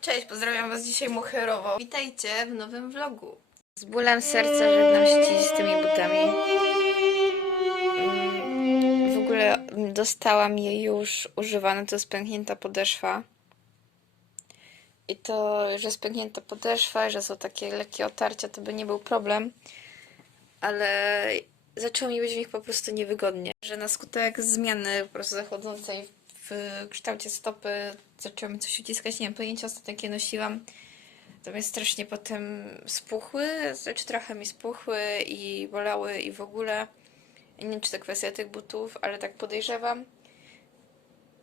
Cześć, pozdrawiam was dzisiaj mucherowo. Witajcie w nowym vlogu. Z bólem serca żegnam się dziś z tymi butami. Mm, W ogóle mm, dostałam je już używane, to jest pęknięta podeszwa. I to, że jest pęknięta podeszwa, że są takie lekkie otarcia, to by nie był problem. Ale zaczęło mi być w nich po prostu niewygodnie. Że na skutek zmiany po prostu zachodzącej w kształcie stopy zaczęło mi coś uciskać. Nie mam pojęcia, ostatnio jakie nosiłam. To mnie strasznie potem spuchły, znaczy trochę mi spuchły i bolały i w ogóle. Nie wiem, czy to kwestia tych butów, ale tak podejrzewam.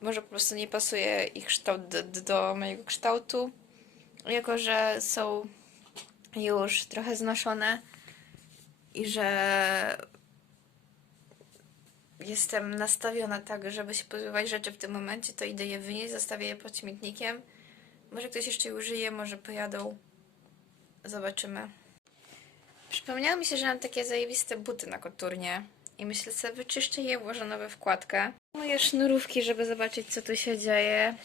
Może po prostu nie pasuje ich kształt do, do mojego kształtu. Jako, że są już trochę znoszone i że jestem nastawiona tak, żeby się pozbywać rzeczy w tym momencie, to idę je wynieść, zostawię je pod śmietnikiem. Może ktoś jeszcze je użyje, może pojadą. Zobaczymy. Przypomniało mi się, że mam takie zajebiste buty na koturnie. I myślę sobie, wyczyszczę je, włożę nowe wkładkę. Moje sznurówki, żeby zobaczyć, co tu się dzieje.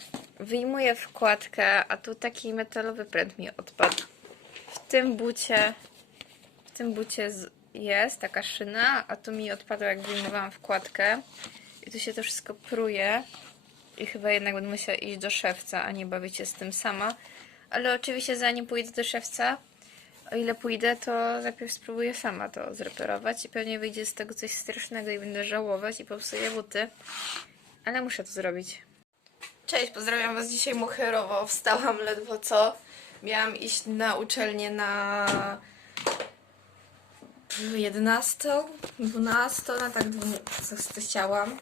Wyjmuję wkładkę, a tu taki metalowy pręt mi odpadł. W tym bucie, w tym bucie z- jest taka szyna, a tu mi odpadła, jak wyjmowałam wkładkę. I tu się to wszystko pruje. I chyba jednak będę musiała iść do szewca, a nie bawić się z tym sama. Ale oczywiście zanim pójdę do szewca, o ile pójdę, to najpierw spróbuję sama to zreperować i pewnie wyjdzie z tego coś strasznego i będę żałować i popsuję buty. Ale muszę to zrobić. Cześć, pozdrawiam was dzisiaj mucherowo. Wstałam ledwo co. Miałam iść na uczelnię na 11, 12, na tak dwu- co co chciałam.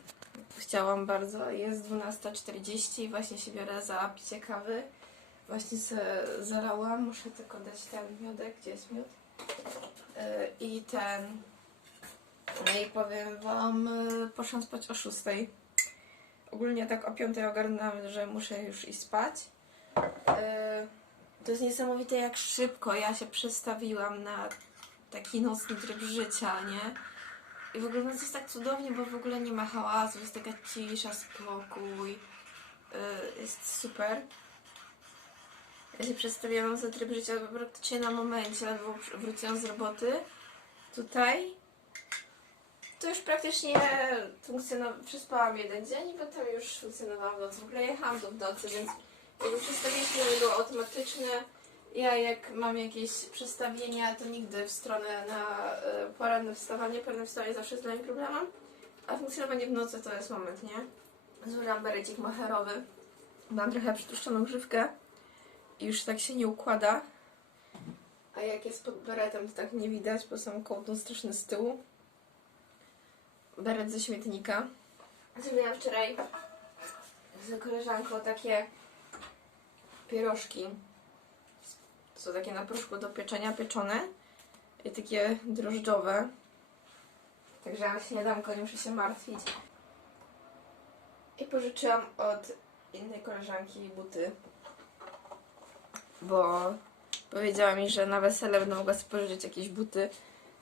Chciałam bardzo. Jest 12.40 i właśnie się biorę za picie kawy. Właśnie se zalałam. Muszę tylko dać ten miodek. Gdzie jest miód? Yy, I ten... No i powiem wam, yy, poszłam spać o 6. Ogólnie tak o 5 ogarnęłam, że muszę już iść spać. Yy, To jest niesamowite, jak szybko ja się przestawiłam na taki nocny tryb życia, nie? I w ogóle to jest tak cudownie, bo w ogóle nie ma hałasu, jest taka cisza, spokój. Yy, Jest super. Ja się przestawiałam za tryb życia praktycznie na momencie, ledwo wróciłam z roboty. Tutaj to już praktycznie funkcjonowałam, przespałam jeden dzień i potem już funkcjonowałam w nocy. W ogóle jechałam tu w nocy, więc jakby przestawienie było automatyczne. Ja jak mam jakieś przestawienia, to nigdy w stronę na e, poranne wstawanie, poranne wstawanie zawsze jest dla mnie problemem, a funkcjonowanie w nocy to jest moment, nie? Zużyłam berecik macherowy. Mam trochę przytłuszczoną grzywkę i już tak się nie układa. A jak jest pod beretem, to tak nie widać, bo są kołtun straszny z tyłu beret ze śmietnika. Zrobiłam wczoraj z koleżanką takie pierożki. Są takie na proszku do pieczenia pieczone i takie drożdżowe. Także na śniadanko nie muszę się martwić. I pożyczyłam od innej koleżanki buty, bo powiedziała mi, że na wesele będę mogła sobie pożyczyć jakieś buty.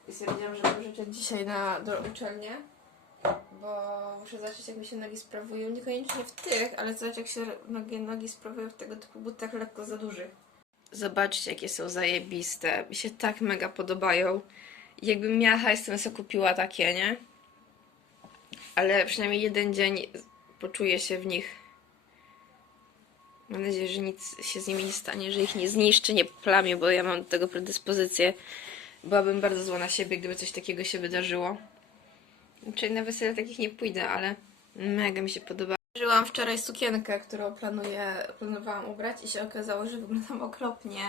I stwierdziłam, że pożyczę dzisiaj na do uczelnię bo muszę zobaczyć, jak mi się nogi sprawują. Niekoniecznie w tych, ale zobaczyć, jak się nogi, nogi sprawują w tego typu butach lekko za dużych. Zobaczcie, jakie są zajebiste. Mi się tak mega podobają. Jakbym miała hajs, to sobie kupiła takie, nie? Ale przynajmniej jeden dzień poczuję się w nich. Mam nadzieję, że nic się z nimi nie stanie, że ich nie zniszczy, nie plamię, bo ja mam do tego predyspozycję. Byłabym bardzo zła na siebie, gdyby coś takiego się wydarzyło. Czyli na wesele takich nie pójdę, ale mega mi się podoba. Żyłam wczoraj sukienkę, którą planuję, planowałam ubrać i się okazało, że wyglądam okropnie.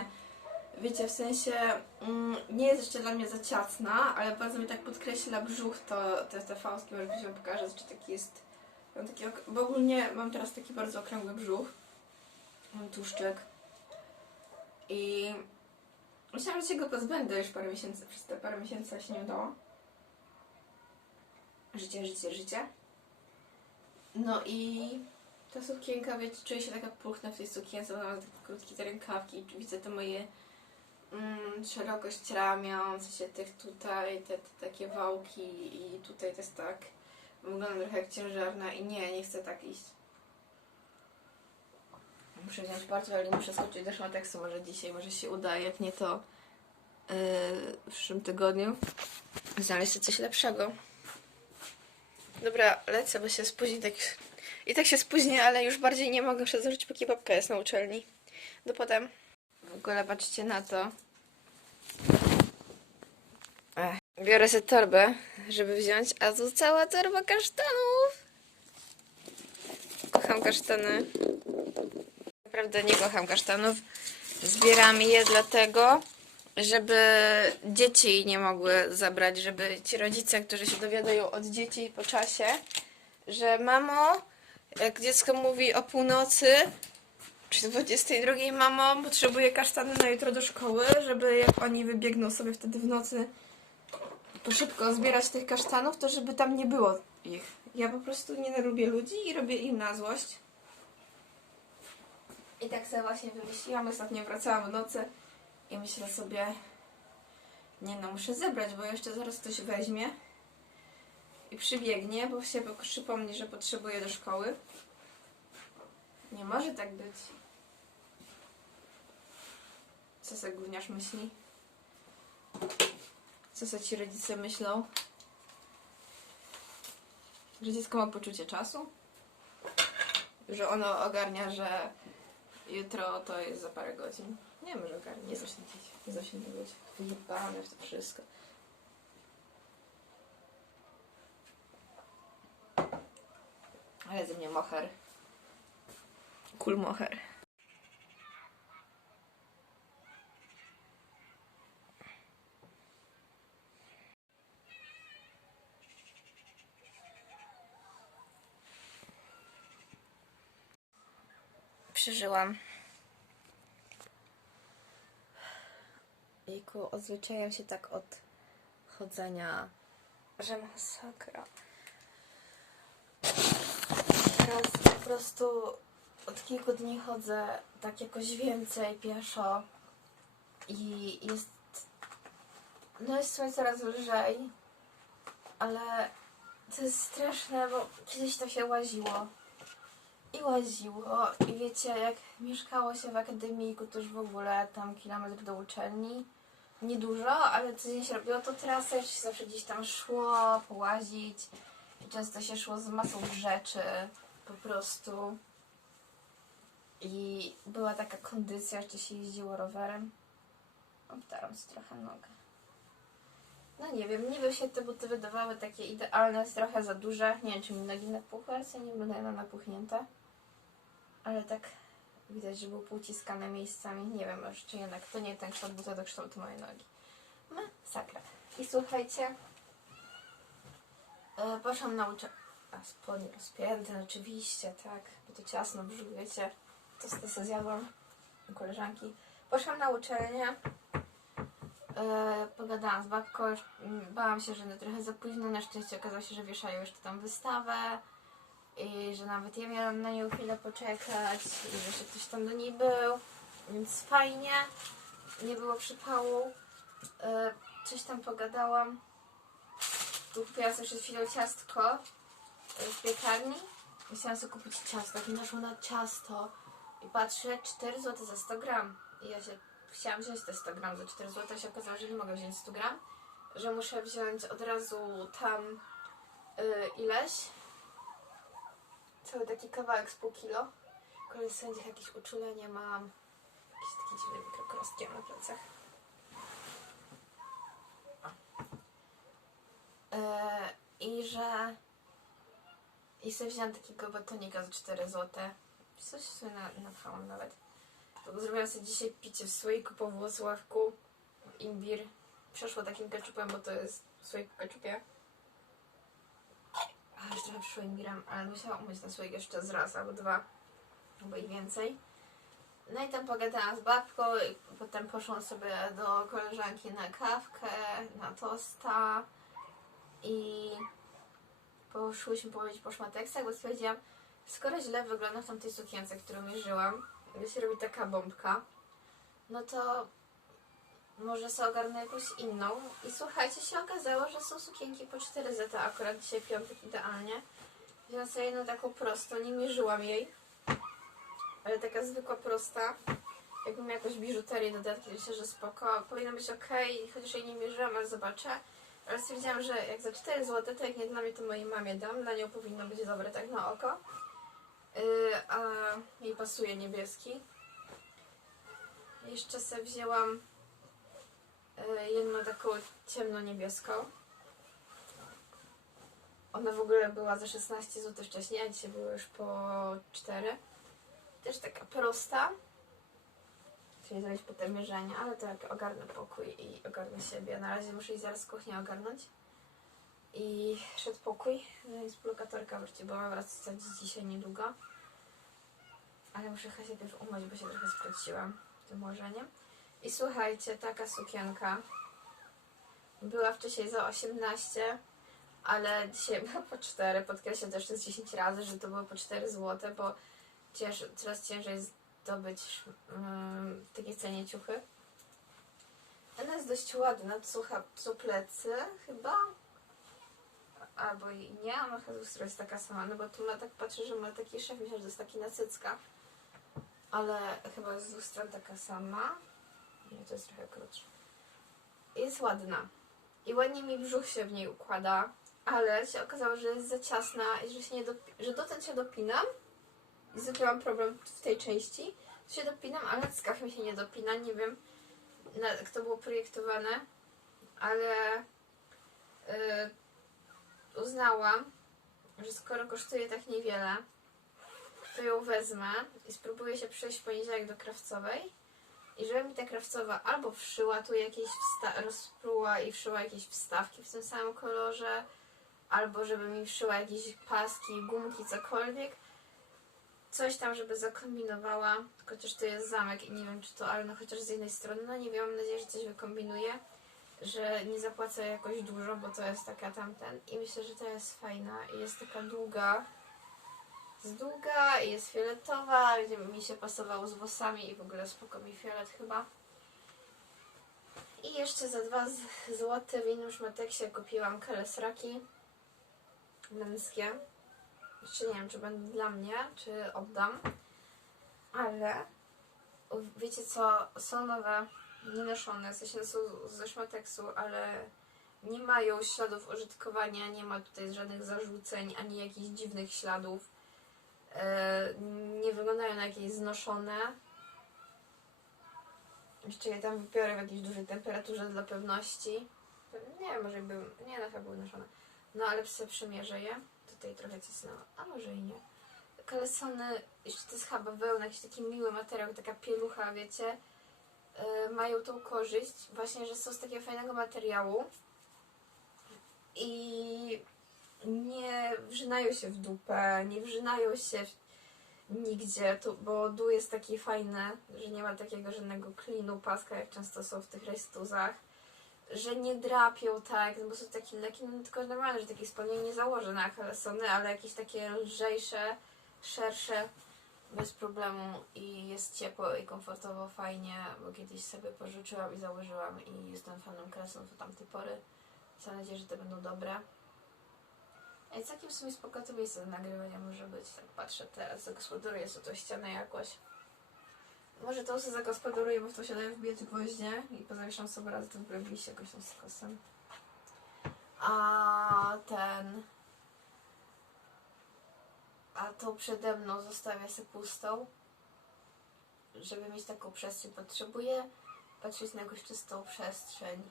Wiecie, w sensie mm, nie jest jeszcze dla mnie za ciasna, ale bardzo mi tak podkreśla brzuch, to te, te fałski, może wam pokażę, czy taki jest... Mam taki, bo ogólnie mam teraz taki bardzo okrągły brzuch. Mam tłuszczyk. I myślałam, że się go pozbędę już parę miesięcy, przez te parę miesięcy się nie udało. Życie, życie, życie. No i ta sukienka, wiecie, czuję się taka pulchna w tej sukience, bo mam takie krótkie te rękawki, widzę te moje mm, szerokość ramion, w sensie tych tutaj, te, te takie wałki i tutaj to jest tak, wyglądam trochę jak ciężarna i nie, nie chcę tak iść. Muszę wziąć portfel i muszę skoczyć do szmateksu. Może dzisiaj, może się uda, jak nie to yy, w przyszłym tygodniu. Znaleźć coś lepszego. Dobra, lecę, bo się spóźni. Tak... I tak się spóźnię, ale już bardziej nie mogę przedłużyć, póki babka jest na uczelni. Do potem. W ogóle patrzcie na to. Ech. Biorę sobie torbę, żeby wziąć, a tu cała torba kasztanów. Kocham kasztany. Naprawdę nie kocham kasztanów. Zbieram je dlatego, żeby dzieci nie mogły zabrać, żeby ci rodzice, którzy się dowiadują od dzieci po czasie, że mamo, jak dziecko mówi o północy, czy 22 mamo, potrzebuję kasztany na jutro do szkoły, żeby jak oni wybiegną sobie wtedy w nocy, to szybko zbierać tych kasztanów, to żeby tam nie było ich. Ja po prostu nie lubię ludzi i robię im na złość. I tak sobie właśnie wymyśliłam. Ostatnio wracałam w nocy i myślę sobie, nie no, muszę zebrać, bo jeszcze zaraz ktoś weźmie i przybiegnie, bo się przypomni, że potrzebuje do szkoły. Nie może tak być. Co se gówniarz myśli? Co se ci rodzice myślą? Że dziecko ma poczucie czasu? Że ono ogarnia, że jutro to jest za parę godzin. Nie wiem, że ogarnia. Nie dzieci. Nie być wyjebane w to wszystko. Ale ze mnie moher. Kul moher. Przeżyłam. Jejku, odzwyczajam się tak od chodzenia, że masakra. Teraz po prostu od kilku dni chodzę tak jakoś więcej pieszo i jest no jest mi coraz lżej, ale to jest straszne, bo kiedyś to się łaziło i łaziło i wiecie, jak mieszkało się w akademiku, to już w ogóle tam kilometr do uczelni, niedużo, ale co dzień się robiło to trasę, się zawsze gdzieś tam szło połazić i często się szło z masą rzeczy po prostu i była taka kondycja, że się jeździło rowerem. Obtaram sobie trochę nogę. No nie wiem, niby się te buty wydawały takie idealne, trochę za duże. Nie wiem, czy mi nogi napuchły, ale nie wyglądają na napuchnięte. Ale tak widać, że był pouciskane miejscami. Nie wiem już, czy jednak to nie ten kształt buta do kształtu mojej nogi. Masakra. I słuchajcie, e, poszłam na uczelnię. A spodnie rozpięte, oczywiście, tak, bo to ciasno brzuch, wiecie. To to sobie zjadłam koleżanki. Poszłam na uczelnię. E, pogadałam z babką, mm, bałam się, że będę trochę za późno, na szczęście okazało się, że wieszają jeszcze tam wystawę i że nawet ja miałam na nią chwilę poczekać i że ktoś tam do niej był, więc fajnie, nie było przypału. E, coś tam pogadałam. Tu kupiłam sobie przed chwilą ciastko e, w piekarni. Chciałam sobie kupić ciasto, i naszło na ciasto i patrzę 4 zł za 100 gram. I ja się chciałam wziąć te 100 gram za 4 zł, a się okazało, że nie mogę wziąć 100 gram, że muszę wziąć od razu tam y, ileś. Cały taki kawałek z pół kilo. Kolej sędziach jakieś uczulenie mam. Jakieś takie dziwne mikrokrostki na plecach. E, I że... I sobie wziąłam takiego batonika za 4 zł. Coś sobie na, napchałam nawet. To zrobiłam sobie dzisiaj picie w słoiku po Włocławku. Imbir. Przeszło takim keczupem, bo to jest w słoiku keczupie. A już imbirem, ale musiałam umyć ten słoik jeszcze z raz albo dwa. Albo i więcej. No i tam pogadałam z babką i potem poszłam sobie do koleżanki na kawkę, na tosta i poszłyśmy powiedzieć po szmateksach, bo stwierdziłam, skoro źle wygląda w tamtej sukience, którą mierzyłam, gdy się robi taka bombka, no to może sobie ogarnę jakąś inną. I słuchajcie, się okazało, że są sukienki po 4 zeta, akurat dzisiaj piątek idealnie. Wziąłam sobie jedną taką prostą, nie mierzyłam jej. ale taka zwykła, prosta. Jakbym miała jakąś biżuterię, dodatki, myślę, że spoko. Powinno być ok, chociaż jej nie mierzyłam, ale zobaczę. Ale stwierdziłam, że jak za 4 zł, to jak nie dla mnie, to mojej mamie dam. Dla nią powinno być dobre, tak na oko. Yy, a jej pasuje niebieski. Jeszcze sobie wzięłam jedną taką ciemno-niebieską. Ona w ogóle była za 16 zł wcześniej, a dzisiaj były już po 4. Też taka prosta. Czyli zrobić potem mierzenie, ale to jak ogarnę pokój i ogarnę siebie. Na razie muszę iść zaraz kuchnię ogarnąć. I szedł pokój, no i blokatorka wróci, bo mam wracać dzisiaj niedługo. Ale muszę chyba się najpierw umyć, bo się trochę spociłam tym łożeniem. I słuchajcie, taka sukienka była wcześniej za 18, ale dzisiaj była po 4. Podkreślę też jest 10 razy, że to było po 4 zł, bo cięż, coraz ciężej jest zdobyć um, w cenie ciuchy. Ona jest dość ładna, to są, plecy chyba. Albo i nie, ona chyba z jest taka sama, no bo tu ma tak patrzę, że ma taki szef, myślę, że to jest taki na cycka. Ale chyba z lustra taka sama. Nie, to jest trochę krótsza. Jest ładna. I ładnie mi brzuch się w niej układa, ale się okazało, że jest za ciasna i że się nie że dotąd się dopinam. I zwykle mam problem w tej części. Tu się dopinam, ale na cyckach mi się nie dopina. Nie wiem, jak to było projektowane, ale yy, uznałam, że skoro kosztuje tak niewiele, to ją wezmę i spróbuję się przejść w poniedziałek do krawcowej i żeby mi ta krawcowa albo wszyła tu jakieś rozpruła i wszyła jakieś wstawki w tym samym kolorze, albo żeby mi wszyła jakieś paski, gumki, cokolwiek. Coś tam, żeby zakombinowała, chociaż to jest zamek i nie wiem czy to, ale no chociaż z jednej strony, no nie wiem, mam nadzieję, że coś wykombinuje, że nie zapłacę jakoś dużo, bo to jest taka tamten i myślę, że to jest fajna i jest taka długa, jest długa i jest fioletowa, gdzie mi się pasowało z włosami i w ogóle spoko mi fiolet chyba. I jeszcze za 2 zł w innym szmateksie kupiłam kalesraki męskie. Jeszcze nie wiem, czy będą dla mnie, czy oddam. Ale wiecie co, są nowe, nienoszone, w są ze szmateksu, ale nie mają śladów użytkowania, nie ma tutaj żadnych zarzuceń, ani jakichś dziwnych śladów. E, nie wyglądają na jakieś znoszone. Jeszcze je tam wypiorę w jakiejś dużej temperaturze dla pewności. Nie wiem, może bym. Nie, no chyba były noszone. No ale sobie przymierzę je. Tutaj trochę cisnęła, a może i nie. Kalesony, jeszcze to jest chyba wełna, jakiś taki miły materiał, taka pielucha, wiecie. E, mają tą korzyść właśnie, że są z takiego fajnego materiału i nie wrzynają się w dupę, nie wrzynają się nigdzie, to, bo dół jest taki fajny, że nie ma takiego żadnego klinu, paska, jak często są w tych rejstuzach, że nie drapią tak, no bo są takie leki, no tylko normalne, że takie spodnie nie założę na kalesony, ale jakieś takie lżejsze, szersze, bez problemu i jest ciepło i komfortowo, fajnie, bo kiedyś sobie pożyczyłam i założyłam i jestem fanem kalesonów od tamtej pory. Mam nadzieję, że te będą dobre. Całkiem w sumie spoko to miejsce do nagrywania może być. Tak patrzę teraz, zagospodaruję sobie tą ścianę jakoś. Może to sobie zagospodaruję, bo w to się daje wbijać gwoździe i pozawieszam sobie raz w się jakoś tam z kosem. A ten... A to przede mną zostawię sobie pustą. Żeby mieć taką przestrzeń, potrzebuję patrzeć na jakąś czystą przestrzeń.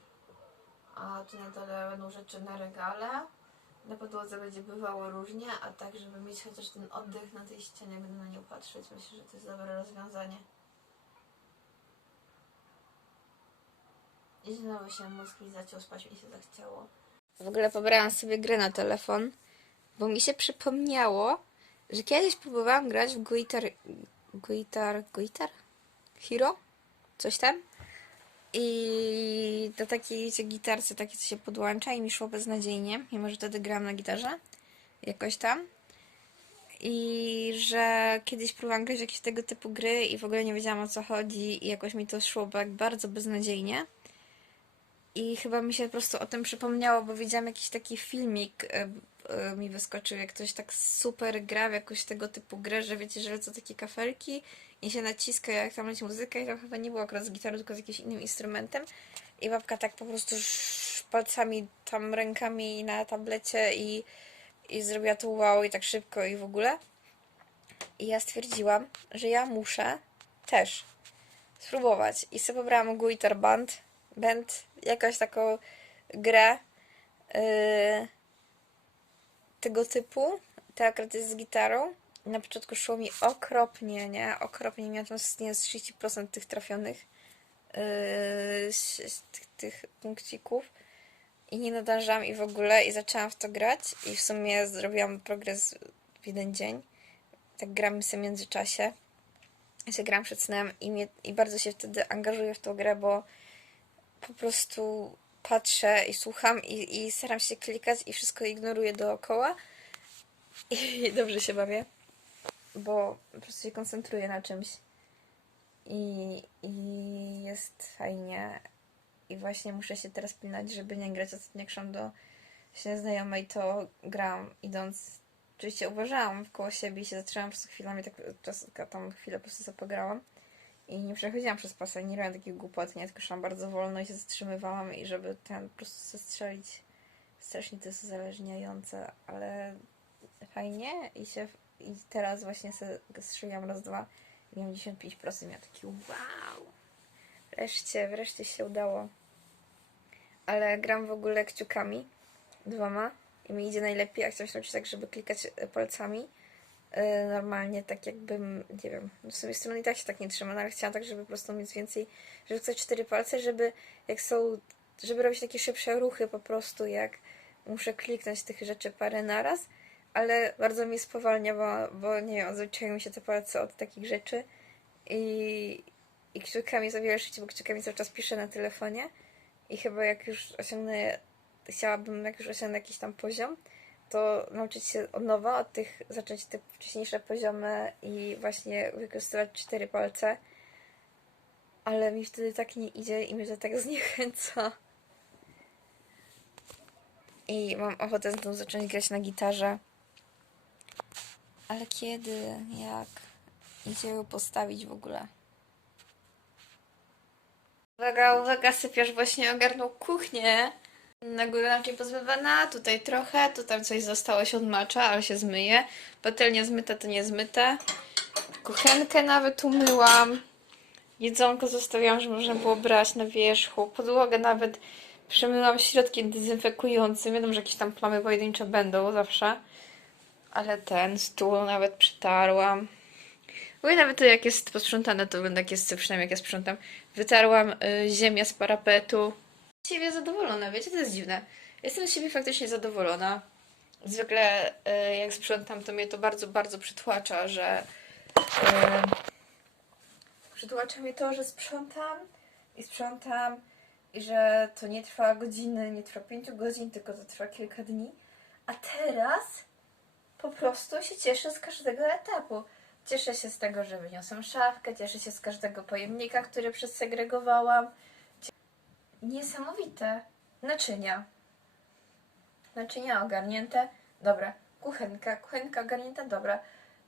A tu na dole będą rzeczy na regale. Na podłodze będzie bywało różnie, a tak, żeby mieć chociaż ten oddech na tej ścianie, będę na nią patrzeć. Myślę, że to jest dobre rozwiązanie. I znowu się mózg mi zaciął, spać mi się zachciało. W ogóle pobrałam sobie grę na telefon, bo mi się przypomniało, że kiedyś próbowałam grać w Guitar... Guitar... Guitar? Hero? Coś tam? I do takiej gitarce takie co się podłącza i mi szło beznadziejnie, mimo że wtedy grałam na gitarze. Jakoś tam. I że kiedyś próbowałam grać jakieś tego typu gry i w ogóle nie wiedziałam o co chodzi i jakoś mi to szło tak bardzo beznadziejnie. I chyba mi się po prostu o tym przypomniało, bo widziałam jakiś taki filmik, mi wyskoczył, jak ktoś tak super gra w jakąś tego typu grę, że wiecie, że lecą takie kafelki i się naciska, jak tam leci muzyka i tam chyba nie było akurat z gitarą, tylko z jakimś innym instrumentem. I babka tak po prostu palcami, tam rękami na tablecie i, i zrobiła to wow i tak szybko i w ogóle. I ja stwierdziłam, że ja muszę też spróbować. I sobie pobrałam Guitar Band, band, jakąś taką grę yy, tego typu. Jest z gitarą. Na początku szło mi okropnie, nie? Okropnie. Miałam nie, z 30% tych trafionych yy, tych, tych punkcików. I nie nadążałam i w ogóle. I zaczęłam w to grać. I w sumie zrobiłam progres w jeden dzień. Tak gramy sobie w międzyczasie. Ja się gram przed snem i, mnie, i bardzo się wtedy angażuję w tą grę, bo po prostu patrzę i słucham i, i staram się klikać i wszystko ignoruję dookoła. I dobrze się bawię, bo po prostu się koncentruję na czymś. I, i jest fajnie. I właśnie muszę się teraz pilnać, żeby nie grać ostatnio szłam do się znajomej, to gram idąc. Oczywiście uważałam koło siebie i się zatrzymałam przez chwilę i tak czas, tam chwilę po prostu sobie pograłam. I nie przechodziłam przez pasę, nie robiłam takich głupot, nie, tylko szłam bardzo wolno i się zatrzymywałam i żeby ten po prostu zestrzelić. Strasznie to jest uzależniające, ale fajnie i się i teraz właśnie strzeliłam raz, dwa i miałam 95% miałam taki wow! Wreszcie, wreszcie się udało. Ale gram w ogóle kciukami dwoma i mi idzie najlepiej, a chciałam się nauczyć tak, żeby klikać e, palcami normalnie, tak jakbym, nie wiem, z swojej strony i tak się tak nie trzyma, no ale chciałam tak, żeby po prostu mieć więcej, żeby chcę cztery palce, żeby jak są, żeby robić takie szybsze ruchy po prostu, jak muszę kliknąć tych rzeczy parę naraz, ale bardzo mi spowalnia, bo, bo nie wiem, odzwyczaiły mi się te palce od takich rzeczy i, i kciukami jest o wiele szybciej, bo kciukami cały czas piszę na telefonie i chyba jak już osiągnę chciałabym, jak już osiągnę jakiś tam poziom, to nauczyć się od nowa, od tych, zacząć te wcześniejsze poziomy i właśnie wykorzystywać cztery palce. Ale mi wtedy tak nie idzie i mnie to tak zniechęca. I mam ochotę znowu zacząć grać na gitarze. Ale kiedy? Jak? Idzie ją postawić w ogóle? Uwaga, uwaga, sypiasz właśnie ogarnął kuchnię. Na górę raczej pozmywana, tutaj trochę, tu tam coś zostało się odmacza, ale się zmyje. Patelnia zmyta to nie zmyte. Kuchenkę nawet umyłam. Jedzonko zostawiłam, że można było brać na wierzchu. Podłogę nawet przemyłam środkiem dezynfekującym. Wiadomo, że jakieś tam plamy pojedyncze będą zawsze. Ale ten stół nawet przytarłam. Mówię nawet to jak jest posprzątane, to wygląda jak jest, przynajmniej jak ja sprzątam. Wytarłam y, ziemię z parapetu. Siebie zadowolona, wiecie, to jest dziwne. Jestem z siebie faktycznie zadowolona. Zwykle y, jak sprzątam, to mnie to bardzo, bardzo przytłacza, że y, przytłacza mnie to, że sprzątam i sprzątam i że to nie trwa godziny, nie trwa pięciu godzin, tylko to trwa kilka dni. A teraz po prostu się cieszę z każdego etapu. Cieszę się z tego, że wyniosłam szafkę, cieszę się z każdego pojemnika, który przesegregowałam. Niesamowite. Naczynia. Naczynia ogarnięte. Dobra. Kuchenka. Kuchenka ogarnięta. Dobra.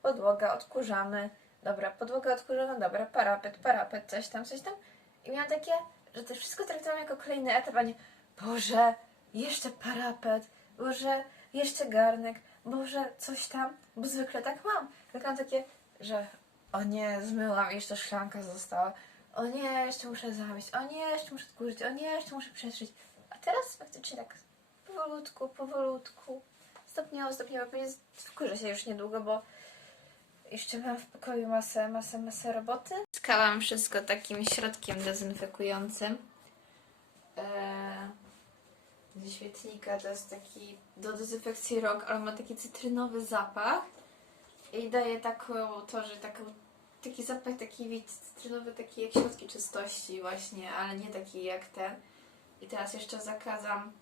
Podłoga. Odkurzamy. Dobra. Podłoga odkurzona. Dobra. Parapet. Parapet. Coś tam, coś tam. I miałam takie, że to wszystko traktowałam jako kolejny etap, a nie Boże, jeszcze parapet. Boże, jeszcze garnek. Boże, coś tam. Bo zwykle tak mam. Tak mam takie, że o nie, zmyłam, jeszcze szklanka została. O nie, jeszcze muszę zamieść. O nie, jeszcze muszę odkurzyć. O nie, jeszcze muszę przetrzeć. A teraz faktycznie tak powolutku, powolutku. Stopniowo, stopniowo. Pewnie wkurzę się już niedługo, bo jeszcze mam w pokoju masę, masę, masę roboty. Skałam wszystko takim środkiem dezynfekującym. Eee, ze świetnika to jest taki do dezynfekcji rąk, ale ma taki cytrynowy zapach i daje taką, to, że taką, taki zapach, taki wid cytrynowy, taki jak środki czystości właśnie, ale nie taki jak ten. I teraz jeszcze zakazam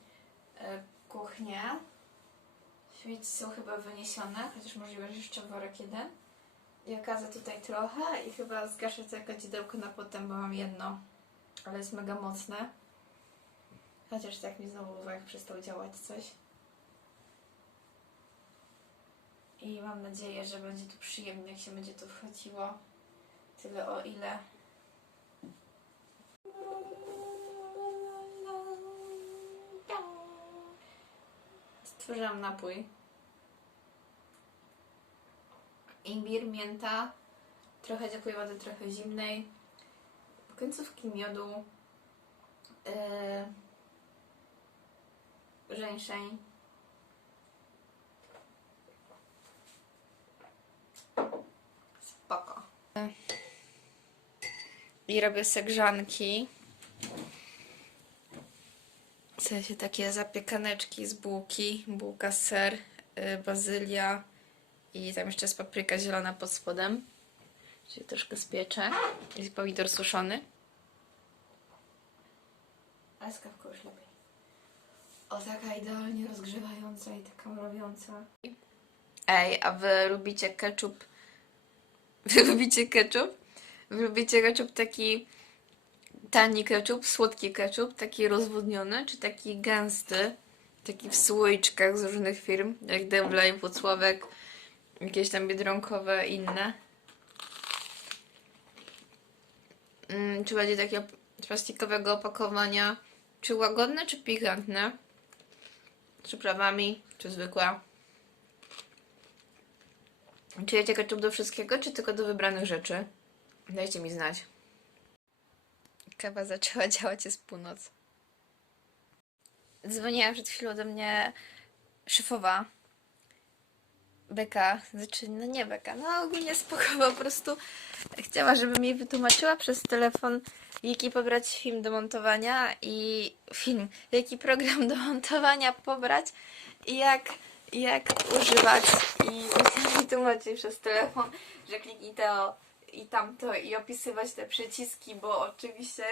e, kuchnię. Śmieci są chyba wyniesione, chociaż możliwe, że jeszcze worek jeden. I okazę tutaj trochę i chyba zgaszę to jako dzidełko na potem, bo mam jedno, ale jest mega mocne. Chociaż tak mi znowu jak przestał działać coś. I mam nadzieję, że będzie tu przyjemnie, jak się będzie tu wchodziło. Tyle o ile. Stworzyłam napój. Imbir, mięta, trochę ciepłej wody, trochę zimnej, końcówki miodu, yy, żeńszeń. Spoko. I robię se grzanki. W sensie takie zapiekaneczki z bułki, bułka, ser, y, bazylia i tam jeszcze jest papryka zielona pod spodem. Czyli troszkę spieczę. Jest pomidor suszony. Ale z kawką już lepiej. O, taka idealnie rozgrzewająca i taka mrowiąca. Ej, a wy lubicie ketchup? Wy lubicie ketchup? Lubicie ketchup taki tani ketchup, słodki ketchup, taki rozwodniony, czy taki gęsty, taki w słoiczkach z różnych firm, jak Dewlay, Włocławek, jakieś tam biedronkowe inne? Mm, czy będzie takie plastikowego opakowania? Czy łagodne, czy pikantne? Z przyprawami, czy zwykłe? Czy jecie ketchup do wszystkiego, czy tylko do wybranych rzeczy? Dajcie mi znać. Kawa zaczęła działać, jest północ. Dzwoniła przed chwilą do mnie szefowa. Beka, znaczy, no nie Beka, no ogólnie spoko, po prostu chciała, żebym jej wytłumaczyła przez telefon, jaki pobrać film do montowania i film, jaki program do montowania pobrać i jak, jak używać i musiałam tłumaczyć przez telefon, że kliknij to i tamto i opisywać te przyciski, bo oczywiście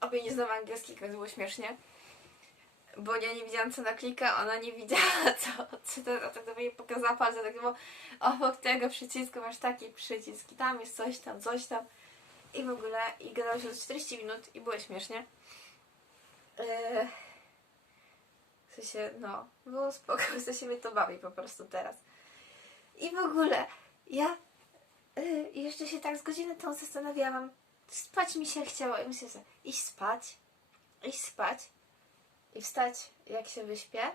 obie nie znam angielskiego, było śmiesznie. Bo ja nie widziałam co naklika, ona nie widziała co, co to, to, to jej pokazała palce, tak bo obok tego przycisku masz taki przycisk i tam jest coś tam, coś tam i w ogóle i gadało się 40 minut i było śmiesznie. Eee, w sensie, no, było spoko, w sensie mnie to bawi po prostu teraz. I w ogóle, ja y, jeszcze się tak z godziny tą zastanawiałam, spać mi się chciało i myślę sobie, iść spać, iść spać i wstać jak się wyśpię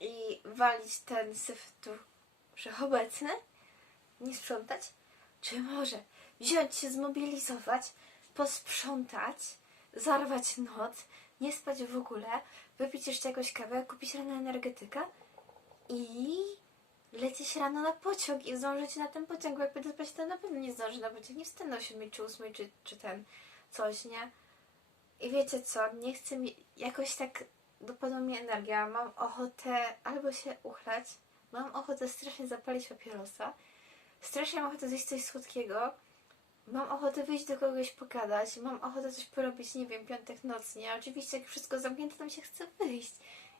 i walić ten syf tu wszechobecny, nie sprzątać, czy może wziąć się, zmobilizować, posprzątać, zarwać noc, nie spać w ogóle, wypić jeszcze jakąś kawę, kupić rano energetyka i lecieć rano na pociąg i zdążyć na ten pociąg, bo jak będę spać, to na pewno nie zdążę na pociąg, nie wstanę o 7 czy 8 czy, czy ten coś, nie? I wiecie co, nie chcę mi, jakoś tak dopadła mi energia, mam ochotę albo się uchlać, mam ochotę strasznie zapalić papierosa, strasznie mam ochotę zjeść coś słodkiego, mam ochotę wyjść do kogoś pogadać, mam ochotę coś porobić, nie wiem, piątek nocnie, oczywiście jak wszystko zamknięte, to mi się chce wyjść.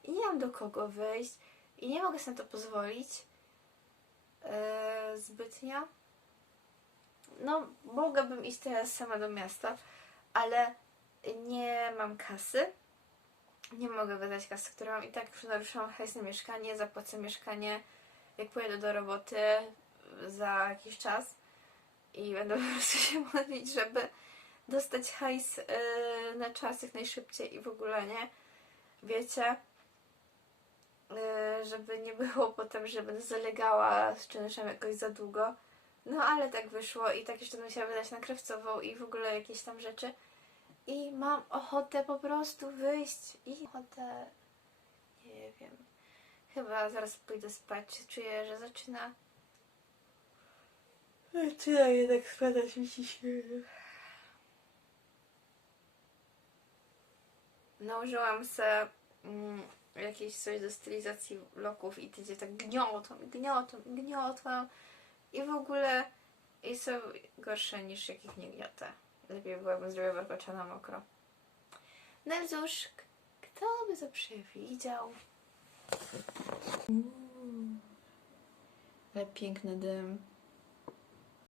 I nie mam do kogo wyjść i nie mogę sobie na to pozwolić zbytnio. No, mogłabym iść teraz sama do miasta, ale nie mam kasy. Nie mogę wydać kasy, którą mam i tak już naruszyłam hajs na mieszkanie, zapłacę mieszkanie, jak pojedę do roboty za jakiś czas i będę po prostu się modlić, żeby dostać hajs yy, na czas jak najszybciej i w ogóle nie. Wiecie, żeby nie było potem, że będę zalegała z czynszem jakoś za długo. No ale tak wyszło i tak jeszcze będę musiała wydać na krawcową i w ogóle jakieś tam rzeczy. I mam ochotę po prostu wyjść i ochotę, nie wiem, chyba zaraz pójdę spać. Czuję, że zaczyna zaczyna jednak spadać mi ciśnienie. Nałożyłam se mm, jakieś coś do stylizacji loków i tydzie tak gniotą, gniotą, gniotą i w ogóle i są gorsze niż jakich nie gniotę. Lepiej byłabym zrobiła warkocza na mokro. No cóż, kto by to przewidział? Ale piękny dym.